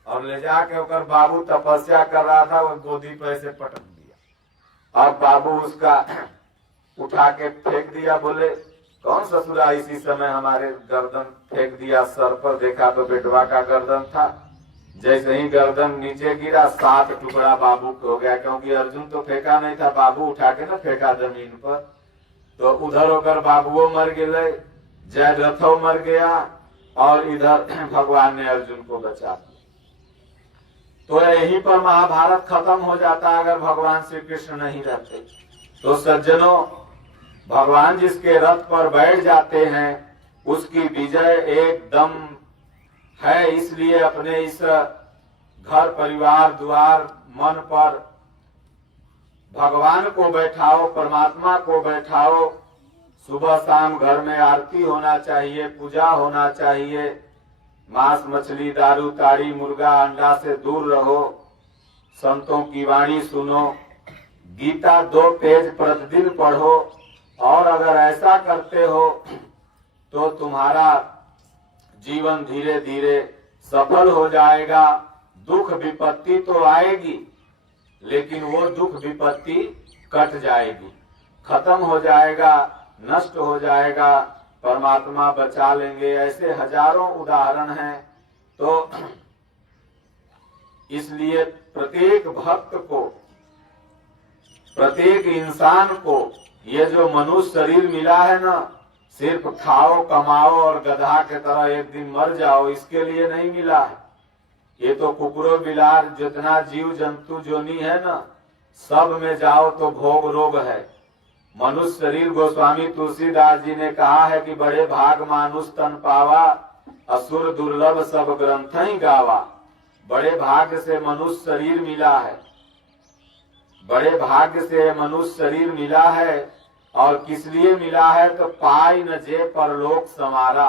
और ले जाके ओकर बाबू तपस्या कर रहा था, वो गोदी पर ऐसे पटक दिया। अब बाबू उसका उठा के फेंक दिया। बोले कौन ससुरा इसी समय हमारे गर्दन फेंक दिया सर पर? देखा तो बेटवा का गर्दन था। जैसे ही गर्दन नीचे गिरा 7 टुकड़ा बाबू को हो गया, क्योंकि अर्जुन तो फेंका नहीं था, बाबू उठा के ना फेंका जमीन पर। तो उधर होकर बाबुओ मर गए, जयद्रथो मर गया और इधर भगवान ने अर्जुन को बचा दिया। तो यहीं पर महाभारत खत्म हो जाता अगर भगवान श्री कृष्ण नहीं रहते। तो सज्जनों, भगवान जिसके रथ पर बैठ जाते हैं उसकी विजय एकदम है। इसलिए अपने इस घर परिवार द्वार मन पर भगवान को बैठाओ, परमात्मा को बैठाओ। सुबह शाम घर में आरती होना चाहिए, पूजा होना चाहिए। मांस मछली दारू ताड़ी मुर्गा अंडा से दूर रहो, संतों की वाणी सुनो, गीता 2 पेज प्रतिदिन पढ़ो। और अगर ऐसा करते हो तो तुम्हारा जीवन धीरे धीरे सफल हो जाएगा। दुख विपत्ति तो आएगी, लेकिन वो दुख विपत्ति कट जाएगी, खत्म हो जाएगा, नष्ट हो जाएगा, परमात्मा बचा लेंगे। ऐसे हजारों उदाहरण हैं। तो इसलिए प्रत्येक भक्त को, प्रत्येक इंसान को ये जो मनुष्य शरीर मिला है ना, सिर्फ खाओ कमाओ और गधा के तरह एक दिन मर जाओ, इसके लिए नहीं मिला है। ये तो कुकुरो बिलार जितना जीव जंतु जोनी है ना, सब में जाओ तो भोग रोग है। मनुष्य शरीर गोस्वामी तुलसीदास जी ने कहा है कि बड़े भाग मानुष तन पावा, असुर दुर्लभ सब ग्रंथ ही गावा। बड़े भाग्य से मनुष्य शरीर मिला है, बड़े भाग्य से मनुष्य शरीर मिला है। और किस लिए मिला है? तो पाई न जे परलोक संवारा,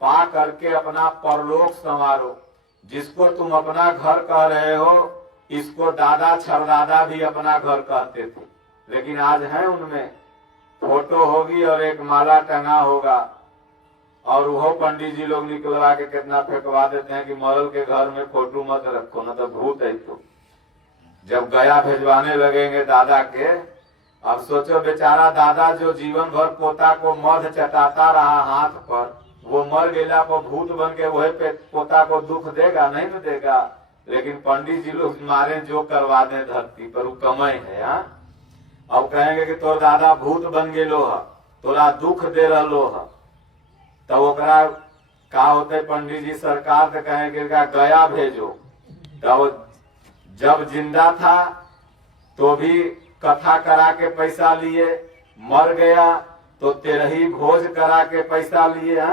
पा करके अपना परलोक संवारो। जिसको तुम अपना घर कह रहे हो, इसको दादा छरदादा भी अपना घर कहते थे, लेकिन आज है उनमें फोटो होगी और एक माला टंगा होगा, और वो पंडित जी लोग निकलवा के कितना फेंकवा देते हैं कि मरल के घर में फोटो मत रखो, न तो भूत है। तो जब गया भेजवाने लगेंगे दादा के, अब सोचो बेचारा दादा जो जीवन भर पोता को मध चटाता रहा हाथ पर, वो मर गया पर भूत बन के वही पोता को दुख देगा? नहीं तो देगा। लेकिन पंडित जी लोग मारे जो करवा दे धरती पर, वो कमाई है। अब कहेंगे कि तोर दादा भूत बन गेलो है, तोरा दुख दे रहो है, तब ओकरा का होते पंडित जी सरकार तो कहेंगे गया भेजो। तब जब जिंदा था तो भी कथा करा के पैसा लिए, मर गया तो तेरही भोज करा के पैसा लिए।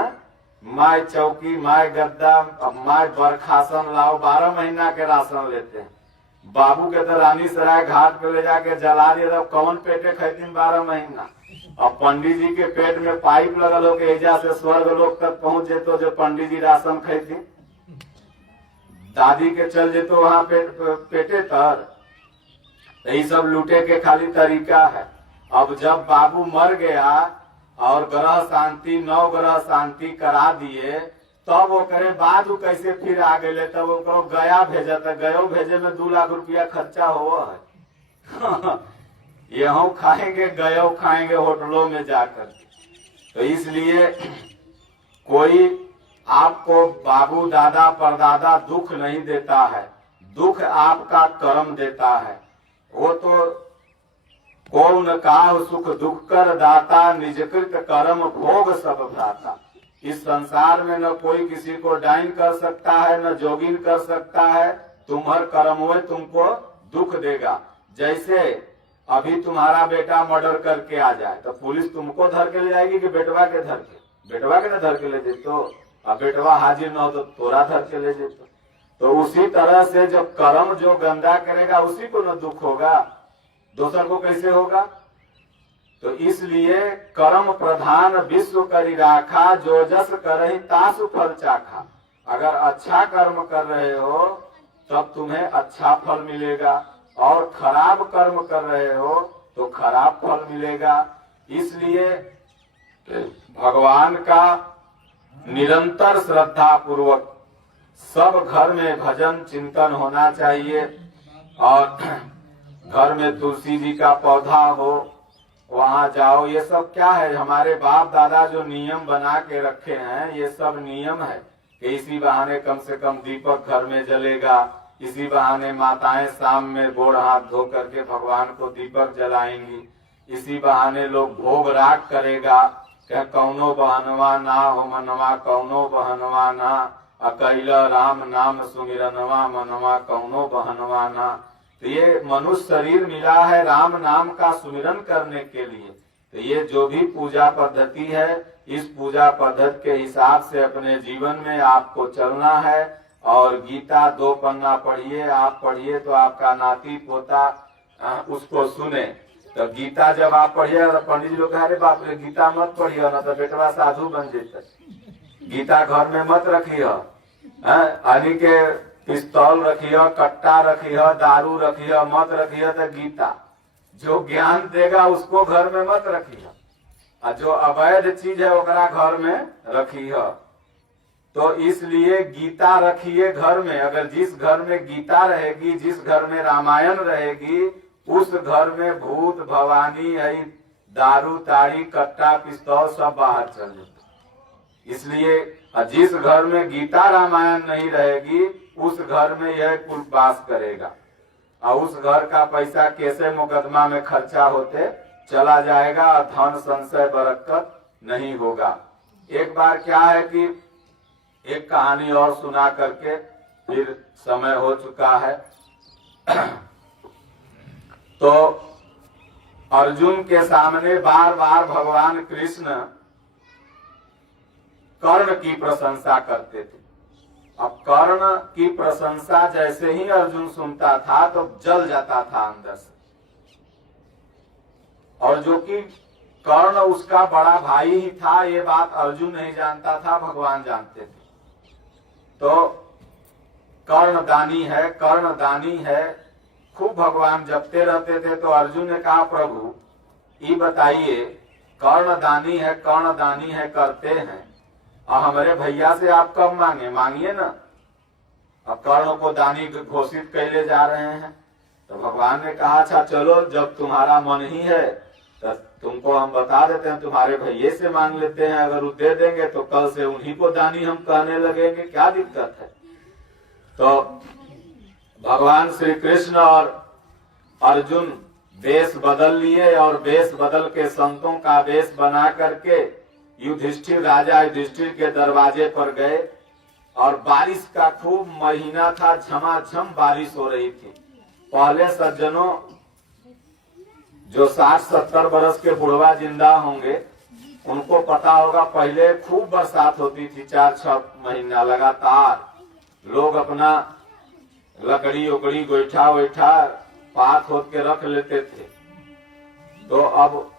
माय चौकी माय गद्दा माय बरखासन लाओ, 12 महीना के राशन लेते हैं। बाबू के तो रानी सराय घाट पे ले जाके जला दिए, तब कौन पेटे खैतीन 12 महीना। अब पंडित जी के पेट में पाइप लगल हो के एजा से स्वर्ग लोक तक पहुंच जेतो, जो पंडित जी राशन खैतीन। दादी के चल जेतो वहां पेटे तर। यही सब लूटे के खाली तरीका है। अब जब बाबू मर गया और ग्रह शांति 9 ग्रह शांति करा दिए, तब वो करे बाद वो कैसे फिर आ गए, तब वो गया भेजा था। गयो भेजे में 2 लाख रुपया खर्चा हुआ है। यहों खाएंगे गयो खाएंगे होटलों में जाकर। तो इसलिए कोई आपको बाबू दादा परदादा दुख नहीं देता है, दुख आपका कर्म देता है। वो तो कौन काह सुख दुख कर दाता, निजकृत कर्म भोग सब भ्राता। इस संसार में न कोई किसी को डाइन कर सकता है, न जोगिन कर सकता है। तुम्हार कर्म हुए तुमको दुख देगा। जैसे अभी तुम्हारा बेटा मर्डर करके आ जाए तो पुलिस तुमको धर के ले जाएगी कि बेटवा के धर के? बेटवा के न धर के ले जेतो, अब बेटवा हाजिर न हो तो तोरा धर के ले जेतो। तो उसी तरह से जब कर्म जो गंदा करेगा उसी को न दुख होगा, दूसर को कैसे होगा? तो इसलिए कर्म प्रधान विश्व करी राखा, जो जस करहि तासु फल चाखा। अगर अच्छा कर्म कर रहे हो तब तुम्हें अच्छा फल मिलेगा, और खराब कर्म कर रहे हो तो खराब फल मिलेगा। इसलिए भगवान का निरंतर श्रद्धा पूर्वक सब घर में भजन चिंतन होना चाहिए। और घर में तुलसी जी का पौधा हो, वहाँ जाओ। ये सब क्या है? हमारे बाप दादा जो नियम बना के रखे हैं, ये सब नियम है कि इसी बहाने कम से कम दीपक घर में जलेगा, इसी बहाने माताएं शाम में गोड़ हाथ धो करके भगवान को दीपक जलाएंगी, इसी बहाने लोग भोग राग करेगा। क्या कौनो बहनवा ना हो मनवा, कौनो बहनवा ना, अकैला राम नाम सुमिरनवा मनवा, कौनो बहनवा ना। तो ये मनुष्य शरीर मिला है राम नाम का सुमिरन करने के लिए। तो ये जो भी पूजा पद्धति है, इस पूजा पद्धति के हिसाब से अपने जीवन में आपको चलना है। और गीता 2 पन्ना पढ़िए, आप पढ़िए तो आपका नाती पोता उसको सुने। तो गीता जब आप पढ़िए, पंडित जी लोग कह रहे बाप रे गीता मत पढ़िए, न तो बेटवा साधु बन जेते। गीता घर में मत रखिए, यानी के पिस्तौल रखियो, कट्टा रखियो, दारू रखियो, मत रखियो तो गीता जो ज्ञान देगा उसको घर में मत रखियो, और जो अवैध चीज है ओकरा घर में रखियो। तो इसलिए गीता रखिए घर में। अगर जिस घर में गीता रहेगी, जिस घर में रामायण रहेगी, उस घर में भूत भवानी है, दारू ताड़ी कट्टा पिस्तौल सब बाहर चल जाते। इसलिए जिस घर में गीता रामायण नहीं रहेगी उस घर में यह कुल वास करेगा, और उस घर का पैसा कैसे मुकदमा में खर्चा होते चला जाएगा और धन संशय बरकत नहीं होगा। एक बार क्या है कि एक कहानी और सुना करके फिर समय हो चुका है। तो अर्जुन के सामने बार बार भगवान कृष्ण कर्ण की प्रशंसा करते थे। अब कर्ण की प्रशंसा जैसे ही अर्जुन सुनता था तो जल जाता था अंदर से, और जो कि कर्ण उसका बड़ा भाई ही था, ये बात अर्जुन नहीं जानता था, भगवान जानते थे। तो कर्णदानी है, कर्णदानी है, खूब भगवान जपते रहते थे। तो अर्जुन ने कहा प्रभु ये बताइए, कर्णदानी है, कर्णदानी है करते हैं, और हमारे भैया से आप कब मांगे, मांगिए ना। अब कर्ण को दानी घोषित कैले जा रहे हैं। तो भगवान ने कहा अच्छा चलो, जब तुम्हारा मन ही है तो तुमको हम बता देते हैं, तुम्हारे भैये से मांग लेते हैं, अगर वो दे देंगे तो कल से उन्हीं को दानी हम कहने लगेंगे, क्या दिक्कत है। तो भगवान श्री कृष्ण और अर्जुन वेश बदल लिए, और वेश बदल के संतों का वेश बना करके युधिष्ठिर राजा युधिष्ठिर के दरवाजे पर गए, और बारिश का खूब महीना था, झमाझम बारिश हो रही थी। पहले सज्जनों जो 60-70 बरस के बुढ़वा जिंदा होंगे उनको पता होगा, पहले खूब बरसात होती थी, 4-6 महीना लगातार। लोग अपना लकड़ी उकड़ी गोईठा वैठा पात होत के रख लेते थे। तो अब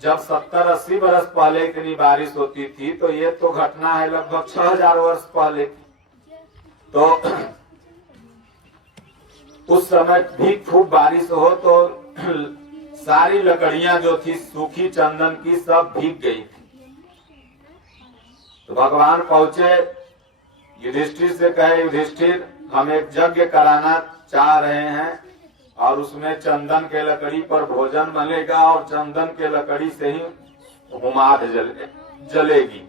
जब 70-80 बरस पहले इतनी बारिश होती थी, तो ये तो घटना है लगभग 6000 वर्ष पहले की। तो उस समय भी खूब बारिश हो तो सारी लकड़ियां जो थी सूखी चंदन की सब भीग गई थी। तो भगवान पहुंचे, युधिष्ठिर से कहे युधिष्ठिर हम एक यज्ञ कराना चाह रहे हैं, और उसमें चंदन के लकड़ी पर भोजन बनेगा, और चंदन के लकड़ी से ही होमाद जलेगी।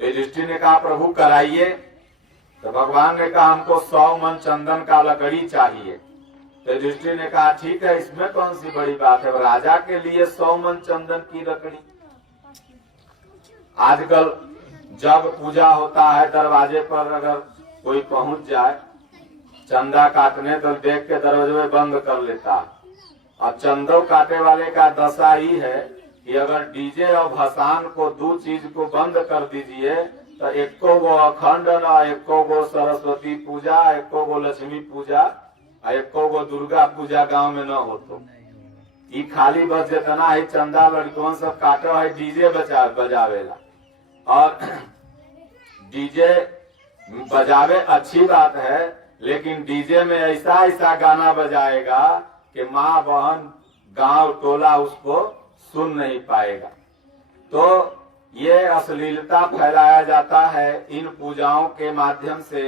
तो युधिष्ठिर ने कहा प्रभु कराइए। तो भगवान ने कहा हमको 100 मन चंदन का लकड़ी चाहिए। तो युधिष्ठिर ने कहा ठीक है, इसमें कौन सी बड़ी बात है, राजा के लिए 100 मन चंदन की लकड़ी। आजकल जब पूजा होता है दरवाजे पर अगर कोई पहुंच जाए चंदा काटने, तो देख के दरवाजे बंद कर लेता है। और चंदो काटे वाले का दशा ही है कि अगर डीजे और भसान को 2 चीज को बंद कर दीजिए तो एको गो अखंड न, एको गो सरस्वती पूजा, एको गो लक्ष्मी पूजा, एको गो दुर्गा पूजा गांव में न हो। तो ये खाली बस जितना ही चंदा लड़कों सब काटो है डीजे बजावेला, और डीजे बजावे अच्छी बात है, लेकिन डीजे में ऐसा ऐसा गाना बजाएगा कि माँ बहन गांव टोला उसको सुन नहीं पाएगा। तो ये अश्लीलता फैलाया जाता है इन पूजाओं के माध्यम से,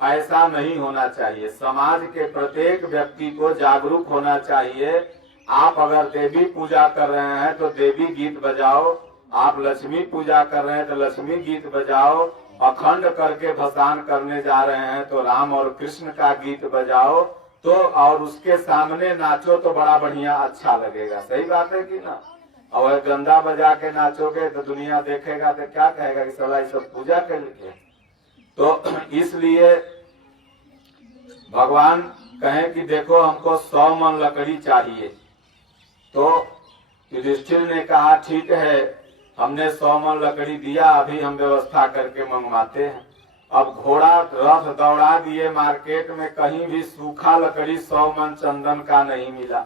ऐसा नहीं होना चाहिए। समाज के प्रत्येक व्यक्ति को जागरूक होना चाहिए। आप अगर देवी पूजा कर रहे हैं तो देवी गीत बजाओ, आप लक्ष्मी पूजा कर रहे हैं तो लक्ष्मी गीत बजाओ, अखंड करके भसान करने जा रहे हैं तो राम और कृष्ण का गीत बजाओ, तो और उसके सामने नाचो तो बड़ा बढ़िया अच्छा लगेगा। सही बात है कि ना। और गंदा बजा के नाचोगे तो दुनिया देखेगा तो क्या कहेगा कि साला ये सब पूजा कर लिए। तो इसलिए भगवान कहें कि देखो हमको 100 मन लकड़ी चाहिए। तो युधिष्ठिर ने कहा ठीक है, हमने 100 मन लकड़ी दिया, अभी हम व्यवस्था करके मंगवाते हैं। अब घोड़ा रथ दौड़ा दिए मार्केट में, कहीं भी सूखा लकड़ी 100 मन चंदन का नहीं मिला।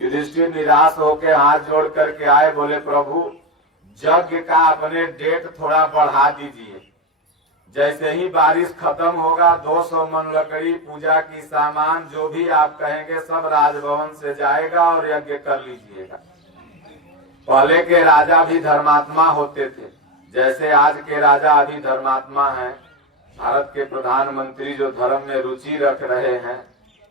युधिष्ठिर निराश होकर हाथ जोड़ करके आए, बोले प्रभु यज्ञ का अपने डेट थोड़ा बढ़ा दीजिए। जैसे ही बारिश खत्म होगा 200 मन लकड़ी, पूजा की सामान, जो भी आप कहेंगे सब राजभवन से जाएगा और यज्ञ कर लीजिएगा। पहले के राजा भी धर्मात्मा होते थे, जैसे आज के राजा अभी धर्मात्मा हैं। भारत के प्रधानमंत्री जो धर्म में रुचि रख रहे हैं,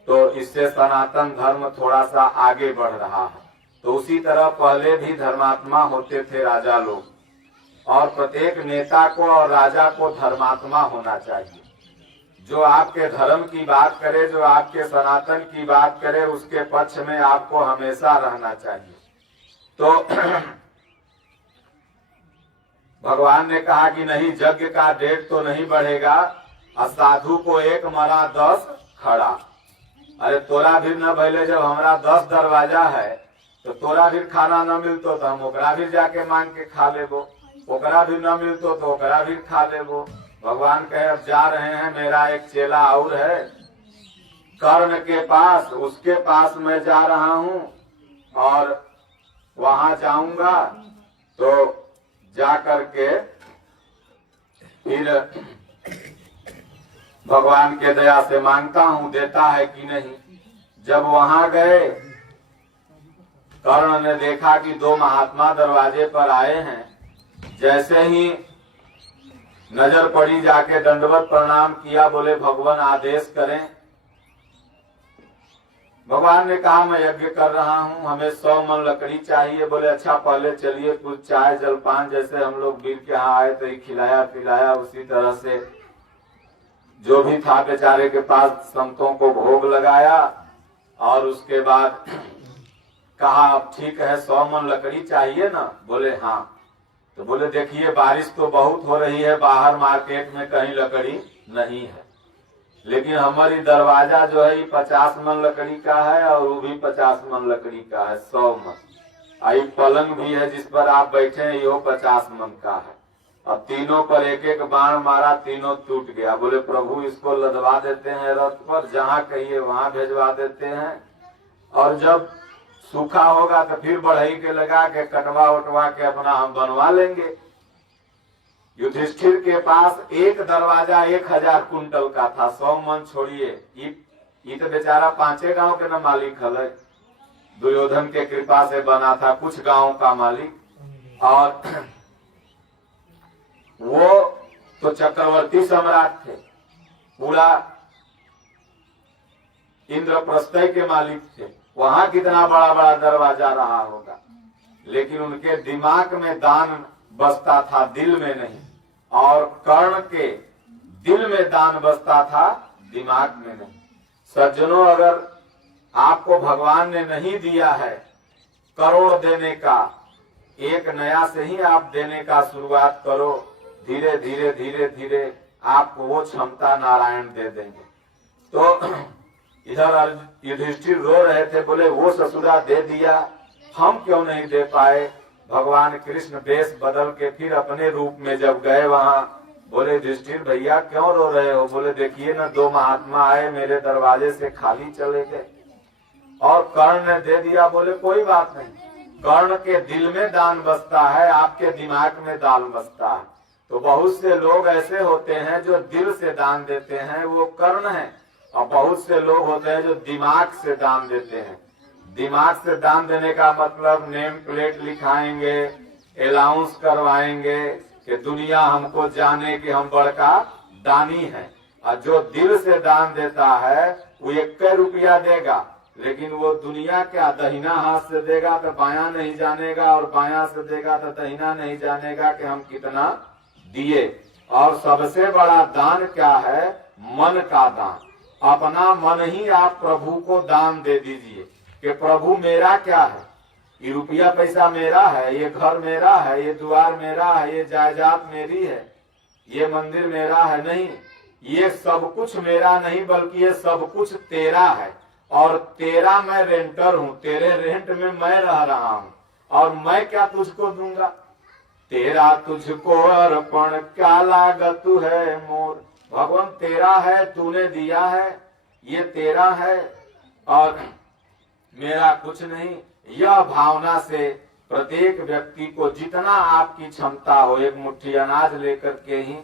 तो इससे सनातन धर्म थोड़ा सा आगे बढ़ रहा है। तो उसी तरह पहले भी धर्मात्मा होते थे राजा लोग, और प्रत्येक नेता को और राजा को धर्मात्मा होना चाहिए। जो आपके धर्म की बात करे, जो आपके सनातन की बात करे, उसके पक्ष में आपको हमेशा रहना चाहिए। तो भगवान ने कहा कि नहीं, यज्ञ का डेट तो नहीं बढ़ेगा, असाधु को 1 मरा 10 खड़ा। अरे तोरा भी न भले, जब हमारा 10 दरवाजा है तो तोरा भी खाना न मिलतो तो हम ओकरा भी जाके मांग के खा लेबो, ओकरा भी न मिलतो तो ओकरा भी खा लेबो। भगवान कहे अब जा रहे हैं, मेरा एक चेला और है कर्ण के पास, उसके पास मैं जा रहा हूँ और वहां जाऊंगा तो जा करके फिर भगवान के दया से मांगता हूँ देता है कि नहीं। जब वहां गए, कर्ण ने देखा कि 2 महात्मा दरवाजे पर आए हैं। जैसे ही नजर पड़ी, जाके दंडवत प्रणाम किया, बोले भगवान आदेश करें। भगवान ने कहा मैं यज्ञ कर रहा हूँ, हमें 100 मन लकड़ी चाहिए। बोले अच्छा पहले चलिए कुछ चाय जलपान, जैसे हम लोग वीर के यहाँ आए तो खिलाया पिलाया, उसी तरह से जो भी था बेचारे के पास संतों को भोग लगाया। और उसके बाद कहा अब ठीक है 100 मन लकड़ी चाहिए ना। बोले हाँ। तो बोले देखिए बारिश तो बहुत हो रही है, बाहर मार्केट में कहीं लकड़ी नहीं है, लेकिन हमारी दरवाजा जो है 50 मन लकड़ी का है और वो भी 50 मन लकड़ी का है, 100 मन। आई पलंग भी है जिस पर आप बैठे हैं, यो 50 मन का है। अब तीनों पर एक एक बाण मारा, तीनों टूट गया। बोले प्रभु इसको लदवा देते हैं रथ पर, जहाँ कहिए वहां भेजवा देते हैं, और जब सूखा होगा तो फिर बढ़ई के लगा के कटवा उटवा के अपना हम बनवा लेंगे। युधिष्ठिर के पास एक दरवाजा 1000 कुंटल का था, 100 मन छोड़िए, ईट बेचारा 5 गांव के न मालिक है, दुर्योधन के कृपा से बना था, कुछ गांव का मालिक। और वो तो चक्रवर्ती सम्राट थे, पूरा इंद्रप्रस्थय के मालिक थे, वहां कितना बड़ा बड़ा दरवाजा रहा होगा। लेकिन उनके दिमाग में दान बसता था, दिल में नहीं। और कर्ण के दिल में दान बसता था, दिमाग में नहीं। सज्जनों, अगर आपको भगवान ने नहीं दिया है करोड़ देने का, एक नया से ही आप देने का शुरुआत करो, धीरे धीरे धीरे धीरे आपको वो क्षमता नारायण दे देंगे। तो इधर युधिष्ठिर रो रहे थे, बोले वो ससुरा दे दिया, हम क्यों नहीं दे पाए। भगवान कृष्ण वेश बदल के फिर अपने रूप में जब गए वहां, बोले युधिष्ठिर भैया क्यों रो रहे हो। बोले देखिए ना 2 महात्मा आए, मेरे दरवाजे से खाली चले गए और कर्ण ने दे दिया। बोले कोई बात नहीं, कर्ण के दिल में दान बसता है, आपके दिमाग में दान बसता है। तो बहुत से लोग ऐसे होते हैं जो दिल से दान देते हैं, वो कर्ण है। और बहुत से लोग होते हैं जो दिमाग से दान देते हैं। दिमाग से दान देने का मतलब नेम प्लेट लिखाएंगे, अलाउंस करवाएंगे कि दुनिया हमको जाने कि हम बड़का दानी है। और जो दिल से दान देता है वो 1 रुपया देगा, लेकिन वो दुनिया क्या दहिना हाथ से देगा तो बायां नहीं जानेगा, और बायां से देगा तो दहिना नहीं जानेगा कि हम कितना दिए। और सबसे बड़ा दान क्या है? मन का दान। अपना मन ही आप प्रभु को दान दे दीजिए कि प्रभु मेरा क्या है, ये रुपया पैसा मेरा है, ये घर मेरा है, ये द्वार मेरा है, ये जायदाद मेरी है, ये मंदिर मेरा है। नहीं, ये सब कुछ मेरा नहीं, बल्कि ये सब कुछ तेरा है। और तेरा मैं रेंटर हूँ, तेरे रेंट में मैं रह रहा हूँ, और मैं क्या तुझको दूंगा। तेरा तुझको अर्पण क्या लागत है मोर। भगवान तेरा है, तूने दिया है, ये तेरा है और मेरा कुछ नहीं। यह भावना से प्रत्येक व्यक्ति को जितना आपकी क्षमता हो, 1 मुट्ठी अनाज लेकर के ही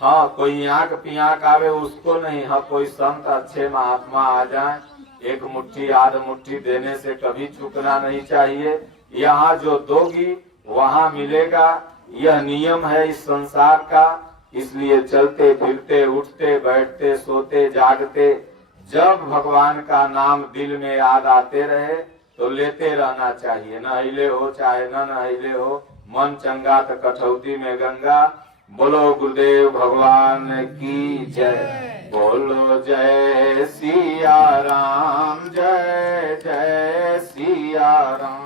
हाँ कोई आंख पियांक आवे उसको नहीं, हाँ कोई संत अच्छे महात्मा आ जाए, एक मुट्ठी आध मुट्ठी देने से कभी चूकना नहीं चाहिए। यहाँ जो दोगी वहाँ मिलेगा, यह नियम है इस संसार का। इसलिए चलते फिरते उठते बैठते सोते जागते जब भगवान का नाम दिल में याद आते रहे तो लेते रहना चाहिए। नहिले हो चाहे न नहिले हो, मन चंगा तो कठौती में गंगा। बोलो गुरुदेव भगवान की जय। बोलो जय सिया राम, जय जय सिया राम।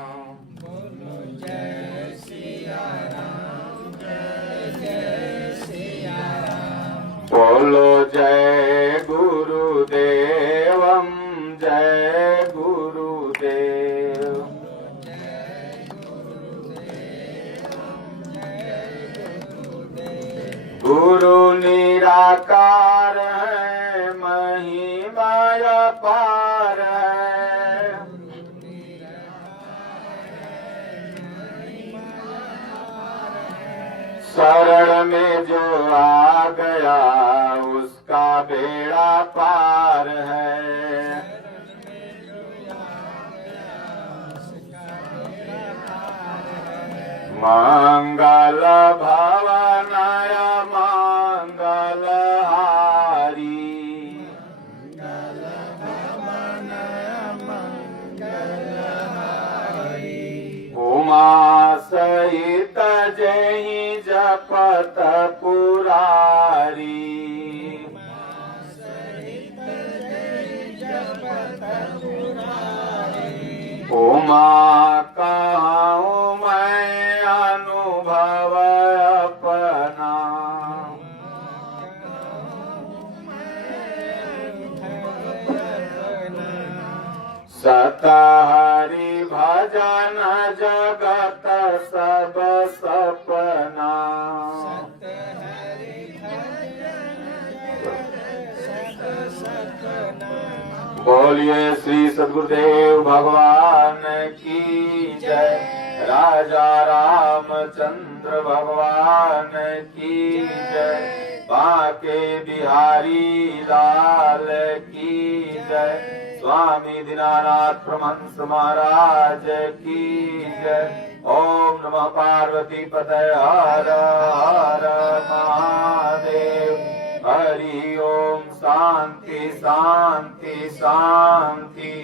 बोलो जय गुरुदेवम, जय गुरुदेव। गुरु निराकार है, महिमा अपार है। शरण में जो आ गया उसका बेड़ा पार है। मंगल भवनाय मंगल हारी, उमा सहित जय जपत पुरारी। उमा कहूँ मैं अनुभव अपना, सत हरि भजन जगत सब सपना। बोलिए श्री सद्गुरुदेव भगवान की जय। राजा रामचंद्र भगवान की जय। बांके बिहारी लाल की जय। स्वामी दीनानाथ परमहंस महाराज की जय। ओम नमः पार्वती पतये हर हर महादेव। हरि ओम। शांति शांति शांति।